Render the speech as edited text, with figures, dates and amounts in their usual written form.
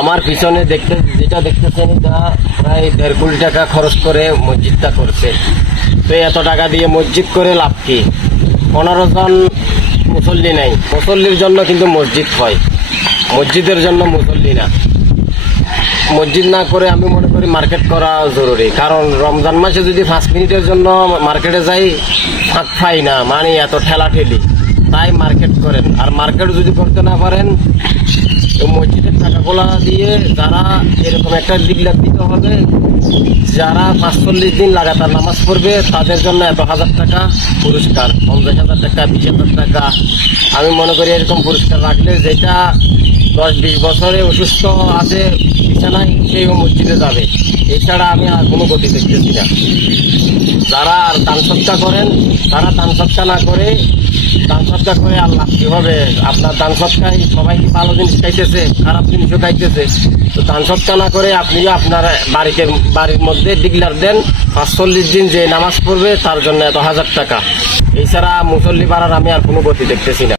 আমার পিছনে যেটা দেখতেছেন এটা প্রায় 1.5 কোটি টাকা খরচ করে মসজিদটা করছে। তো এত টাকা দিয়ে মসজিদ করে লাভ কি? 15 জন মুসল্লি নাই, মুসল্লির জন্য কিন্তু মসজিদ হয়, মসজিদের জন্য মুসল্লি না। মসজিদ না করে আমি মনে করি মার্কেট করা জরুরি, কারণ রমজান মাসে যদি 5 মিনিটের জন্য মার্কেটে যাই ফাঁক পাই না, মানে এত ঠেলাঠেলি। তাই মার্কেট করেন, আর মার্কেট যদি করতে না পারেন মসজিদের টাকাগুলা দিয়ে যারা এরকম একটা লিগলাপ দিতে হবে, যারা 45 দিন লাগাতার নামাজ পড়বে তাদের জন্য এত 1000 টাকা পুরস্কার, 50,000 টাকা, 20,000 টাকা। আমি মনে করি এরকম পুরস্কার রাখলে যেটা 10-20 বছরে অসুস্থ আছে বিছানায় সেইও মসজিদে যাবে। এছাড়া আমি আর কোনো গতি দেখতেছি না। যারা আর দান সৎকা করেন তারা দান সৎকা না করে, দান সৎকা করে আল্লাহ কি হবে? আপনার দান সৎকায় সবাই কি ভালো জিনিস খাইতেছে, খারাপ জিনিসও খাইতেছে। তো দান সৎকা না করে আপনিও আপনার বাড়ির মধ্যে ডিক্লার দেন 45 দিন যে নামাজ পড়বে তার জন্য এত 1000 টাকা। এছাড়া মুসল্লি বাড়ার আমি আর কোনো গতি দেখতেছি না।